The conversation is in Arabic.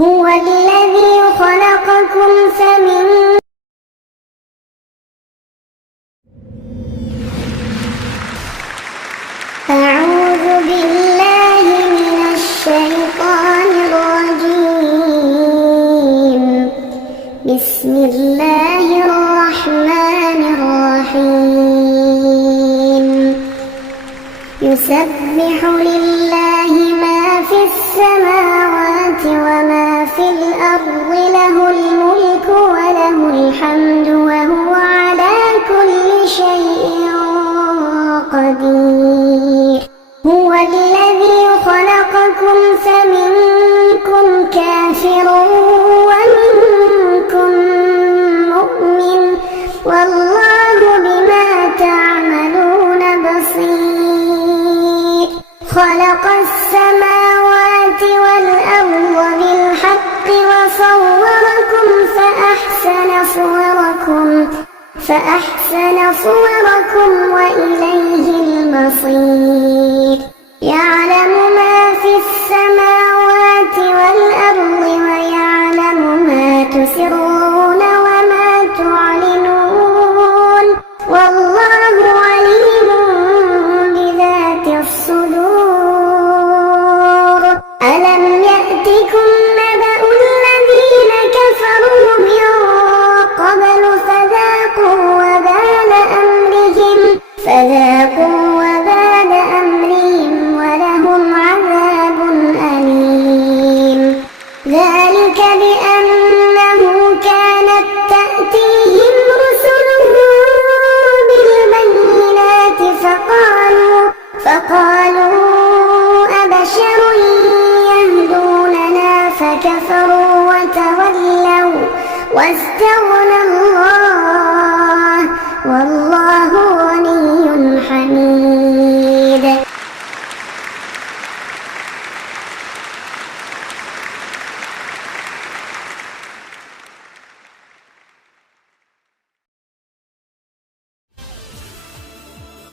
هو الذي خلقكم فمنكم أعوذ بالله من الشيطان الرجيم. بسم الله الرحمن الرحيم. يسبح لله ما في السماوات وما في الأرض، له الملك وله الحمد وهو على كل شيء قدير. هو الذي خلقكم فمنكم كافر ومنكم مؤمن، والله بما تعملون بصير. خلق السماوات والأرض بالحق وصوركم فأحسن صوركم وإليه المصير. يعلم ما في السماوات والأرض ويعلم ما تسرون وما تعلنون، والله عليم بذات الصدور. ألم يأتكم نبأ الذين كفروا من قبل فذاقوا وبال أمرهم ولهم عذاب أليم. ذلك بأنه كانت تأتيهم رسلهم بالبينات فقالوا أبشر يهدوننا فكفروا وتولوا واستغنى الله.